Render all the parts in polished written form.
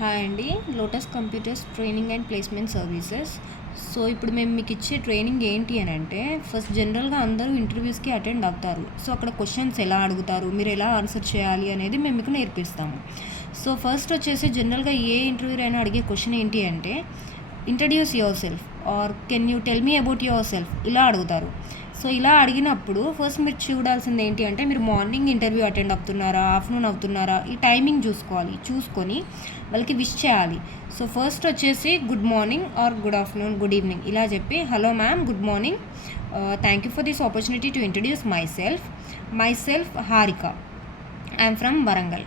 Hi అండి. Lotus computers training and placement services. So ఇప్పుడు మేము మీకు ఇచ్చే ట్రైనింగ్ ఏంటి అని అంటే, ఫస్ట్ జనరల్గా అందరూ ఇంటర్వ్యూస్కి అటెండ్ అవుతారు. సో అక్కడ క్వశ్చన్స్ ఎలా అడుగుతారు, మీరు ఎలా ఆన్సర్ చేయాలి అనేది మేము మీకు నేర్పిస్తాము. సో ఫస్ట్ వచ్చేసి జనరల్గా ఏ ఇంటర్వ్యూ అయినా అడిగే క్వశ్చన్ ఏంటి అంటే, introduce yourself are can you tell me about your self, ఇలా అడుగుతారు. సో ఇలా అడిగినప్పుడు ఫస్ట్ మీరు చూడాల్సింది ఏంటి అంటే, మీరు మార్నింగ్ ఇంటర్వ్యూ అటెండ్ అవుతున్నారా, ఆఫ్టర్నూన్ అవుతున్నారా, ఈ టైమింగ్ చూసుకొని వాళ్ళకి విష్ చేయాలి. సో ఫస్ట్ వచ్చేసి good morning or good afternoon, good evening ఇలా చెప్పి, hello ma'am, good morning, thank you for this opportunity to introduce myself Harika, I'm from Warangal.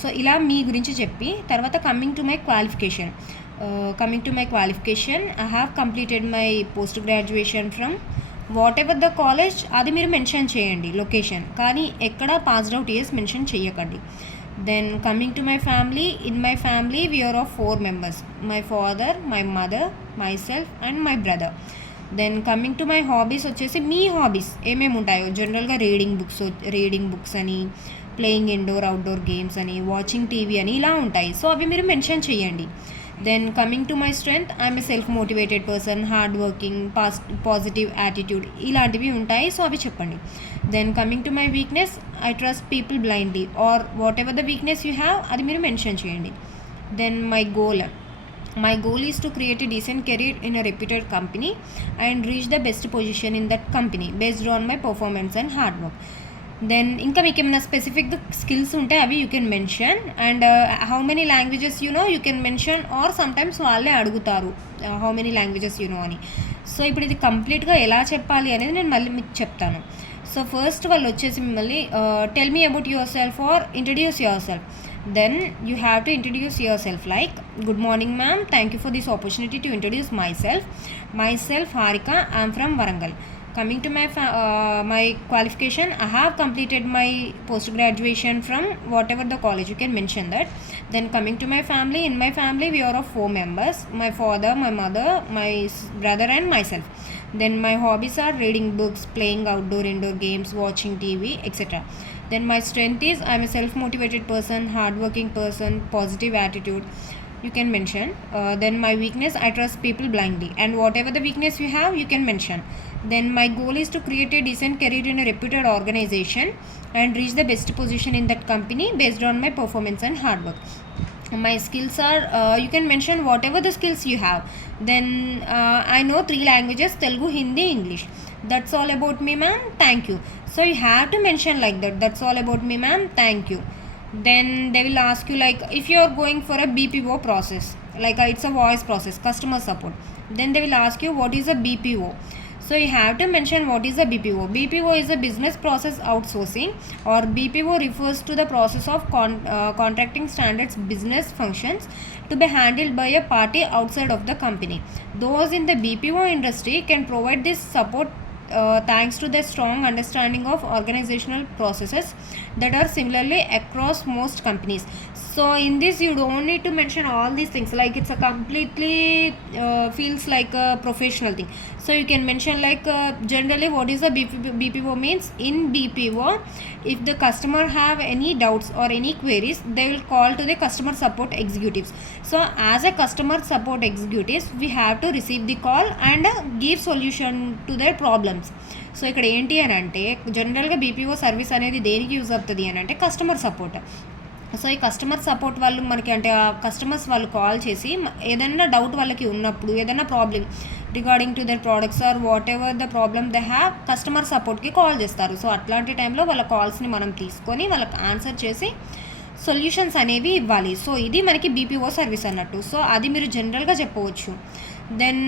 So ఇలా మీ గురించి చెప్పి, తర్వాత coming to my qualification, I have completed my post graduation from what ever the college, అది మీరు mention చేయండి location, కానీ ఎక్కడ passed out years mention చేయకండి. Then coming to my family, in my family we are of 4 members, my father, my mother, myself and my brother. Then coming to my hobbies వచ్చేసి, మీ hobbies ఏమేమి ఉంటాయో జనరల్గా reading books అని, playing indoor outdoor games అని, watching TV అని ఇలా ఉంటాయి. సో అవి మీరు మెన్షన్ చేయండి. Then coming to my strength, I'm a self motivated person, hard working, positive attitude ఇలాంటివి ఉంటాయి. సో అవి చెప్పండి. Then coming to my weakness, I trust people blindly or whatever the weakness you have, అది మీరు mention చేయండి. Then my goal is to create a decent career in a reputed company and reach the best position in that company based on my performance and hard work. దెన్ ఇంకా మీకు ఏమైనా specific skills ఉంటే అవి you can mention, and how many languages you know you can mention, or sometimes వాళ్ళే అడుగుతారు how many languages you know అని. So ఇప్పుడు ఇది కంప్లీట్గా ఎలా చెప్పాలి అనేది నేను మళ్ళీ మీకు చెప్తాను. సో ఫస్ట్ వాళ్ళు వచ్చేసి మిమ్మల్ని tell me about yourself or introduce yourself. Then you have to introduce yourself like, good morning ma'am, thank you for this opportunity to introduce myself Harika, I'm from Warangal. Coming to my qualification, I have completed my post graduation from whatever the college, you can mention that. Then coming to my family, in my family we are of 4 members, my father, my mother, my brother and myself. Then my hobbies are reading books, playing indoor games, watching TV, etc. Then my strength is, I am a self motivated person, hard working person, positive attitude, you can mention. Then my weakness, I trust people blindly, and whatever the weakness you have you can mention. Then my goal is to create a decent career in a reputed organization and reach the best position in that company based on my performance and hard work. My skills are, you can mention whatever the skills you have. Then I know 3 languages, Telugu, Hindi, English. That's all about me ma'am, thank you. So you have to mention like that, that's all about me ma'am, thank you. Then they will ask you like, if you are going for a BPO process, like it's a voice process, customer support, then they will ask you what is a BPO. So you have to mention what is a BPO. BPO is a business process outsourcing, or BPO refers to the process of contracting standards business functions to be handled by a party outside of the company. Those in the BPO industry can provide this support thanks to their strong understanding of organizational processes that are similarly across most companies. So in this you don't need to mention all these things, like it's a completely feels like a professional thing. So you can mention like, generally what is a BPO means. In BPO, if the customer have any doubts or any queries, they will call to the customer support executives. So as a customer support executives, we have to receive the call and give solution to their problems. So ఇక్కడ ఏంటి అని అంటే, జనరల్గా BPO service అనేది దేనికి use అవుతుంది అని అంటే, కస్టమర్ సపోర్ట్. సో ఈ కస్టమర్ సపోర్ట్ వాళ్ళు మనకి అంటే ఆ కస్టమర్స్ వాళ్ళు కాల్ చేసి ఏదైనా డౌట్ వాళ్ళకి ఉన్నప్పుడు, ఏదైనా problem regarding to their products or whatever the problem they have, customer సపోర్ట్కి కాల్ చేస్తారు. సో అట్లాంటి టైంలో వాళ్ళ కాల్స్ని మనం తీసుకొని వాళ్ళకి ఆన్సర్ చేసి సొల్యూషన్స్ అనేవి ఇవ్వాలి. సో ఇది మనకి బీపీఓ సర్వీస్ అన్నట్టు. సో అది మీరు జనరల్గా చెప్పవచ్చు. దెన్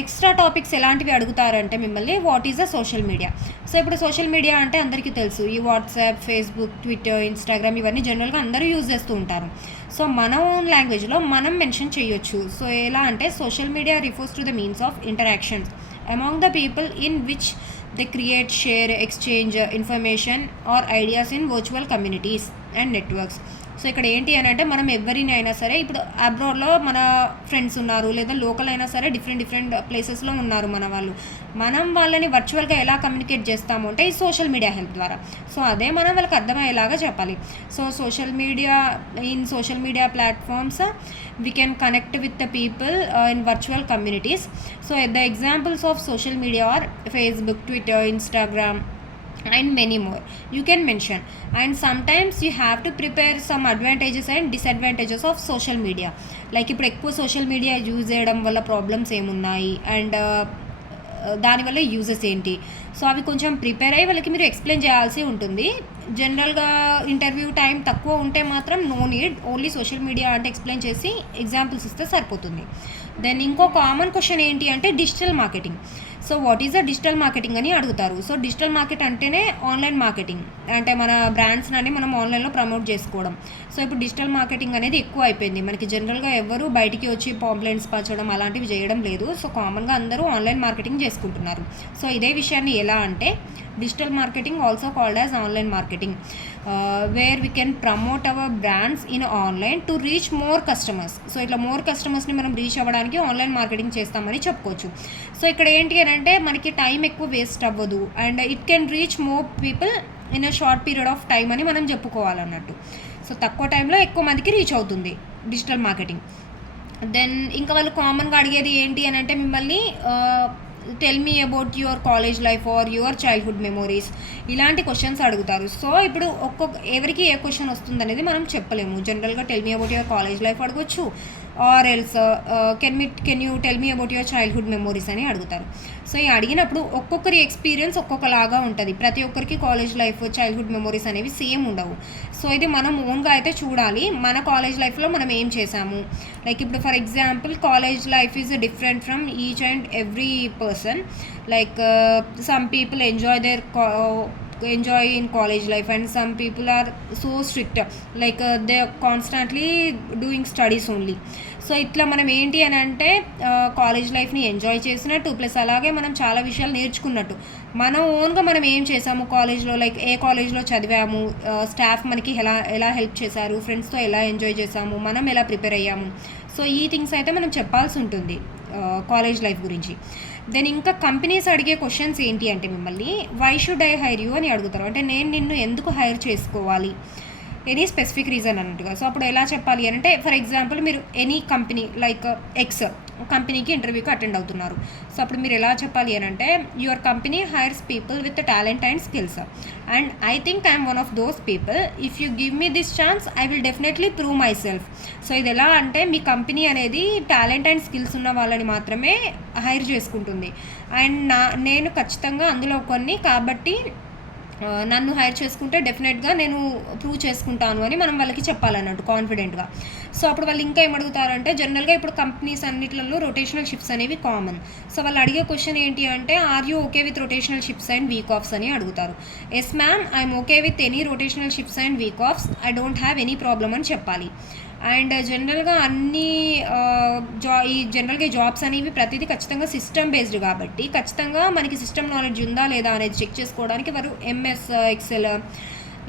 ఎక్స్ట్రా టాపిక్స్ ఎలాంటివి అడుగుతారంటే మిమ్మల్ని, what is the social media. So ఇప్పుడు సోషల్ మీడియా అంటే అందరికీ తెలుసు, ఈ వాట్సాప్, ఫేస్బుక్, ట్విట్టర్, ఇన్స్టాగ్రామ్ ఇవన్నీ జనరల్గా అందరూ యూజ్ చేస్తూ ఉంటారు. సో మన ఓన్ లాంగ్వేజ్లో మనం మెన్షన్ చేయొచ్చు. సో ఎలా అంటే, social media refers to the means of interactions among the people in which they create, share, exchange information or ideas in virtual communities and networks. So ఇక్కడ ఏంటి అని అంటే మనం ఎవరిని అయినా సరే ఇప్పుడు అబ్రాడ్లో మన ఫ్రెండ్స్ ఉన్నారు, లేదా లోకల్ అయినా సరే డిఫరెంట్ ప్లేసెస్లో ఉన్నారు మన వాళ్ళు. మనం వాళ్ళని వర్చువల్గా ఎలా కమ్యూనికేట్ చేస్తాము అంటే ఈ సోషల్ మీడియా హెల్ప్ ద్వారా. సో అదే మనం వాళ్ళకి అర్థమయ్యేలాగా చెప్పాలి. So social media platforms we can connect with the people in virtual communities. So the examples of social media are Facebook, Twitter, Instagram and many more you can mention. And sometimes you have to prepare some advantages and disadvantages of social media. Like ఇప్పుడు ఎక్కువ social media use చేయడం వల్ల problems ఏమున్నాయి and దానివల్ల uses ఏంటి, so అవి కొంచెం prepare అయ్యి వాళ్ళకి మీరు ఎక్స్ప్లెయిన్ చేయాల్సి ఉంటుంది. జనరల్గా ఇంటర్వ్యూ టైం తక్కువ ఉంటే మాత్రం no need, only social media అంటే ఎక్స్ప్లెయిన్ చేసి ఎగ్జాంపుల్స్ ఇస్తే సరిపోతుంది. దెన్ ఇంకో కామన్ క్వశ్చన్ ఏంటి అంటే digital marketing. So what is the digital marketing అని అడుగుతారు. సో డిజిటల్ మార్కెట్ అంటేనే ఆన్లైన్ మార్కెటింగ్, అంటే మన బ్రాండ్స్ని మనం ఆన్లైన్లో ప్రమోట్ చేసుకోవడం. సో ఇప్పుడు డిజిటల్ మార్కెటింగ్ అనేది ఎక్కువ అయిపోయింది. మనకి జనరల్గా ఎవరు బయటికి వచ్చి పాంప్లెంట్స్ పంచడం అలాంటివి చేయడం లేదు. సో కామన్గా అందరూ ఆన్లైన్ మార్కెటింగ్ చేసుకుంటున్నారు. సో ఇదే విషయాన్ని ఎలా అంటే digital marketing also called as online marketing, where we can promote hour brands in online to reach more customers. So ఇట్లా మోర్ కస్టమర్స్ని మనం రీచ్ అవ్వడానికి ఆన్లైన్ మార్కెటింగ్ చేస్తామని చెప్పుకోవచ్చు. సో ఇక్కడ ఏంటి అని అంటే మనకి టైం ఎక్కువ వేస్ట్ అవ్వదు and it can reach more people in a short period of time అని మనం చెప్పుకోవాలన్నట్టు. సో తక్కువ టైంలో ఎక్కువ మందికి రీచ్ అవుతుంది డిజిటల్ మార్కెటింగ్. దెన్ ఇంకా వాళ్ళు కామన్గా అడిగేది ఏంటి అని అంటే మిమ్మల్ని tell me about your college life or your childhood memories, ఇలాంటి క్వశ్చన్స్ అడుగుతారు. సో ఇప్పుడు ఎవరికి ఏ క్వశ్చన్ వస్తుంది అనేది మనం చెప్పలేము. జనరల్గా tell me about your college life అడగొచ్చు, or else can you tell me about your childhood memories అని అడుగుతారు. సో ఈ అడిగినప్పుడు ఒక్కొక్కరి ఎక్స్పీరియన్స్ ఒక్కొక్కలాగా ఉంటుంది. ప్రతి ఒక్కరికి కాలేజ్ లైఫ్ చైల్డ్హుడ్ మెమోరీస్ అనేవి సేమ్ ఉండవు. సో ఇది మనం ఓన్గా అయితే చూడాలి, మన కాలేజ్ లైఫ్లో మనం ఏం చేసాము. లైక్ ఇప్పుడు for example college life is different from each and every person. Like some people enjoy in college life and some people are so strict, like they are constantly doing studies only. So ఇట్లా మనం ఏంటి అని అంటే college లైఫ్ని enjoy చేసినట్టు plus అలాగే మనం చాలా విషయాలు నేర్చుకున్నట్టు మనం ఓన్గా మనం ఏం చేసాము కాలేజ్లో, లైక్ ఏ కాలేజ్లో చదివాము, స్టాఫ్ మనకి ఎలా హెల్ప్ చేశారు, ఫ్రెండ్స్తో ఎలా ఎంజాయ్ చేసాము, మనం ఎలా ప్రిపేర్ అయ్యాము. సో ఈ థింగ్స్ అయితే మనం చెప్పాల్సి ఉంటుంది కాలేజ్ లైఫ్ గురించి. దెన్ ఇంకా కంపెనీస్ అడిగే క్వశ్చన్స్ ఏంటి అంటే మిమ్మల్ని why should I hire you అని అడుగుతారు. అంటే నేను నిన్ను ఎందుకు హైర్ చేసుకోవాలి, ఎనీ స్పెసిఫిక్ రీజన్ అన్నట్టుగా. సో అప్పుడు ఎలా చెప్పాలి అని అంటే ఫర్ ఎగ్జాంపుల్ మీరు ఎనీ కంపెనీ లైక్ ఎక్స్ కంపెనీకి ఇంటర్వ్యూకి అటెండ్ అవుతున్నారు. సో అప్పుడు మీరు ఎలా చెప్పాలి అని అంటే your company heirs people with talent and skills and I think I'm one of those people. If you give me this chance I will definitely prove my self. So ఇది ఎలా అంటే మీ కంపెనీ అనేది టాలెంట్ అండ్ స్కిల్స్ ఉన్న వాళ్ళని మాత్రమే hire చేసుకుంటుంది and నేను ఖచ్చితంగా అందులో కొన్ని, కాబట్టి నన్ను హైర్ చేసుకుంటే డెఫినెట్గా నేను ప్రూవ్ చేసుకుంటాను అని మనం వాళ్ళకి చెప్పాలన్నట్టు కాన్ఫిడెంట్గా. సో అప్పుడు వాళ్ళు ఇంకా ఏమడుగుతారంటే జనరల్గా ఇప్పుడు కంపెనీస్ అన్నిట్లలో రొటేషనల్ షిఫ్ట్స్ అనేవి కామన్. సో వాళ్ళు అడిగే క్వశ్చన్ ఏంటి అంటే are you okay with rotational shifts and week offs అని అడుగుతారు. Yes ma'am I'm okay with any rotational shifts and week offs, I don't have any problem అని చెప్పాలి. అండ్ జనరల్గా జనరల్గా జాబ్స్ అనేవి ప్రతిదీ ఖచ్చితంగా సిస్టమ్ బేస్డ్ కాబట్టి ఖచ్చితంగా మనకి సిస్టమ్ నాలెడ్జ్ ఉందా లేదా అనేది చెక్ చేసుకోవడానికి వారు ఎంఎస్ ఎక్సెల్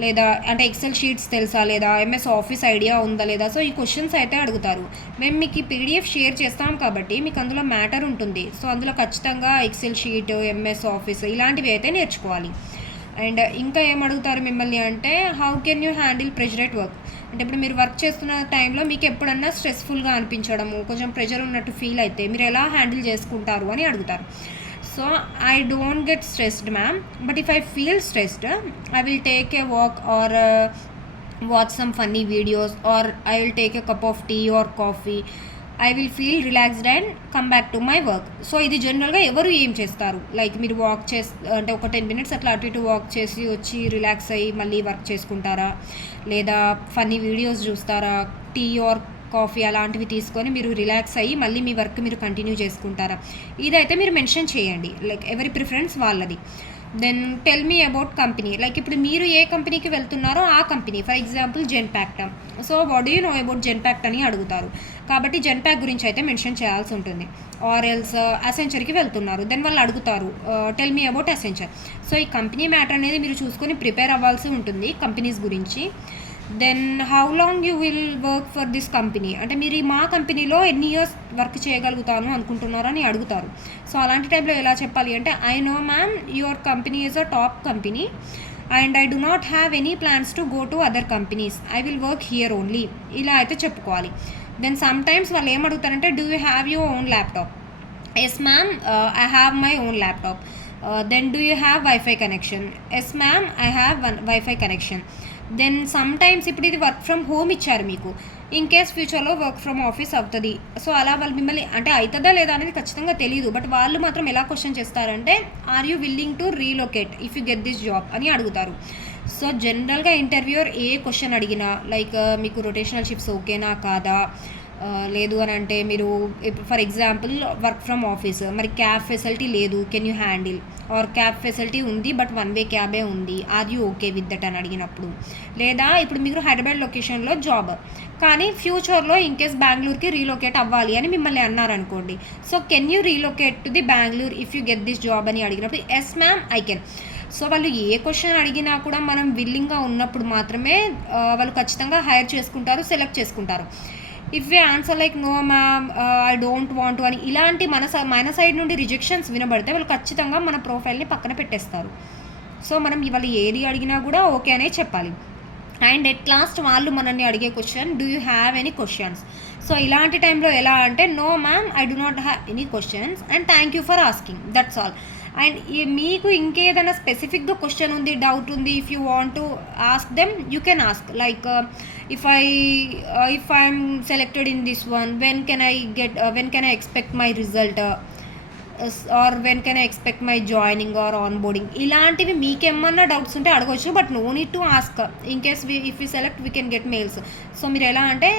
లేదా అంటే ఎక్సెల్ షీట్స్ తెలుసా లేదా, ఎంఎస్ ఆఫీస్ ఐడియా ఉందా లేదా. సో ఈ క్వశ్చన్స్ అయితే అడుగుతారు. మేము మీకు ఈ పీడిఎఫ్ షేర్ చేస్తాం కాబట్టి మీకు అందులో మ్యాటర్ ఉంటుంది. సో అందులో ఖచ్చితంగా ఎక్సెల్ షీట్, ఎంఎస్ ఆఫీస్ ఇలాంటివి అయితే నేర్చుకోవాలి. అండ్ ఇంకా ఏమడుగుతారు మిమ్మల్ని అంటే how can you handle pressure at work. అంటే ఇప్పుడు మీరు వర్క్ చేస్తున్న టైంలో మీకు ఎప్పుడన్నా స్ట్రెస్ఫుల్గా అనిపించడము, కొంచెం ప్రెషర్ ఉన్నట్టు ఫీల్ అయితే మీరు ఎలా హ్యాండిల్ చేసుకుంటారు అని అడుగుతారు. So I don't get stressed ma'am, but if I feel stressed I will take a walk or watch some funny videos or I will take a cup of tea or coffee. I will feel relaxed and come back to my work. So ఇది జనరల్గా ఎవరు ఏం చేస్తారు, like మీరు walk అంటే ఒక 10 minutes అట్లా అటు ఇటు వాక్ చేసి వచ్చి రిలాక్స్ అయ్యి మళ్ళీ వర్క్ చేసుకుంటారా, లేదా ఫన్నీ వీడియోస్ చూస్తారా, టీ ఆర్ కాఫీ అలాంటివి తీసుకొని మీరు రిలాక్స్ అయ్యి మళ్ళీ మీ వర్క్ మీరు కంటిన్యూ చేసుకుంటారా, ఇదైతే మీరు మెన్షన్ చేయండి. లైక్ ఎవరి ప్రిఫరెన్స్ వాళ్ళది. Then tell me about company, like ఇప్పుడు మీరు ఏ కంపెనీకి వెళ్తున్నారో ఆ company, for example Genpact. So what do you know about Genpact అని అడుగుతారు కాబట్టి జెన్పాక్ గురించి అయితే మెన్షన్ చేయాల్సి ఉంటుంది. ఆర్ ఎల్స్ అసెంచర్కి వెళ్తున్నారు, దెన్ వాళ్ళు అడుగుతారు tell me about Accenture. So ఈ కంపెనీ మ్యాటర్ అనేది మీరు చూసుకొని ప్రిపేర్ అవ్వాల్సి ఉంటుంది కంపెనీస్ గురించి. Then how long you will work for this company, అంటే మీరు మా కంపెనీలో ఎన్ని ఇయర్స్ వర్క్ చేయగలుగుతాను అనుకుంటున్నారు అని అడుగుతారు. సో అలాంటి టైంలో ఎలా చెప్పాలి అంటే, I know ma'am your company is a top company and I do not have any plans to go to other companies, I will work here only, ఇలా అయితే చెప్పుకోవాలి. దెన్ సమ్ టైమ్స్ వాళ్ళు ఏమడుగుతారంటే, do you have your own laptop, yes ma'am I have my own laptop. Then do you have Wi-Fi connection? Yes ma'am, I have one Wi-Fi connection. Then sometimes ఇప్పుడు ఇది work from home ఇచ్చారు మీకు, in case ఫ్యూచర్లో work from office అవుతుంది. సో అలా వాళ్ళు మిమ్మల్ని అంటే అవుతుందా లేదా అనేది ఖచ్చితంగా తెలియదు, బట్ వాళ్ళు మాత్రం ఎలా క్వశ్చన్ చేస్తారంటే, are you willing to relocate if you get this job అని అడుగుతారు. సో జనరల్గా ఇంటర్వ్యూర్ ఏ క్వశ్చన్ అడిగినా, లైక్ మీకు రొటేషనల్ షిఫ్ట్స్ ఓకేనా కాదా, లేదు అని అంటే మీరు for example work from office, మరి క్యాబ్ ఫెసిలిటీ లేదు, can you handle, or cab facility ఉంది బట్ 1 వే క్యాబే ఉంది, are you okay with that అని అడిగినప్పుడు, లేదా ఇప్పుడు మీరు హైదరాబాద్ లొకేషన్లో జాబ్ కానీ ఫ్యూచర్లో ఇన్ కేస్ బెంగళూరుకి రీలొకేట్ అవ్వాలి అని మిమ్మల్ని అన్నారనుకోండి, so can you relocate to the Bengaluru if you get this job అని అడిగినప్పుడు yes ma'am I can. So వాళ్ళు ఏ క్వశ్చన్ అడిగినా కూడా మనం విల్లింగ్గా ఉన్నప్పుడు మాత్రమే వాళ్ళు ఖచ్చితంగా హైర్ చేసుకుంటారు, సెలెక్ట్ చేసుకుంటారు. If a answer like no ma'am I don't want అని ఇలాంటి మన సైడ్ నుండి రిజెక్షన్స్ వినబడితే వాళ్ళు ఖచ్చితంగా మన ప్రొఫైల్ని పక్కన పెట్టేస్తారు. సో మనం ఇవాళ ఏది అడిగినా కూడా ఓకే అనే చెప్పాలి. అండ్ ఎట్ లాస్ట్ వాళ్ళు మనల్ని అడిగే question, do you have any questions. So ఇలాంటి టైంలో ఎలా అంటే, no ma'am I do not have any questions and thank you for asking, that's all. And మీకు ఇంకేదైనా స్పెసిఫిక్గా క్వశ్చన్ ఉంది, డౌట్ ఉంది, if you want to ask them you can ask, like if I'm selected in this one, when can I expect my result, or when can I expect my joining or on boarding, ఇలాంటివి మీకేమన్నా doubts ఉంటే అడగవచ్చు, but no need to ask. In case if you select we can get mails. So మీరు ఎలా అంటే,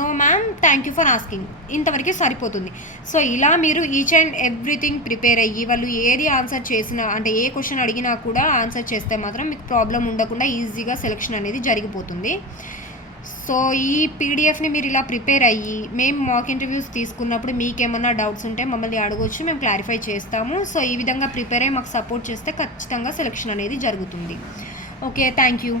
no ma'am thank you for asking, ఇంతవరకు సరిపోతుంది. So ఇలా మీరు ఈచ్ అండ్ ఎవ్రీథింగ్ ప్రిపేర్ అయ్యి వాళ్ళు ఏది ఆన్సర్ చేసినా, అంటే ఏ క్వశ్చన్ అడిగినా కూడా ఆన్సర్ చేస్తే మాత్రం మీకు ప్రాబ్లం ఉండకుండా ఈజీగా సెలెక్షన్ అనేది జరిగిపోతుంది. సో ఈ పీడిఎఫ్ని మీరు ఇలా ప్రిపేర్ అయ్యి, మేము మాక్ ఇంటర్వ్యూస్ తీసుకున్నప్పుడు మీకేమన్నా డౌట్స్ ఉంటే మమ్మల్ని అడగవచ్చు, మేము క్లారిఫై చేస్తాము. సో ఈ విధంగా ప్రిపేర్ అయ్యి మాకు సపోర్ట్ చేస్తే ఖచ్చితంగా సెలెక్షన్ అనేది జరుగుతుంది. Okay, thank you.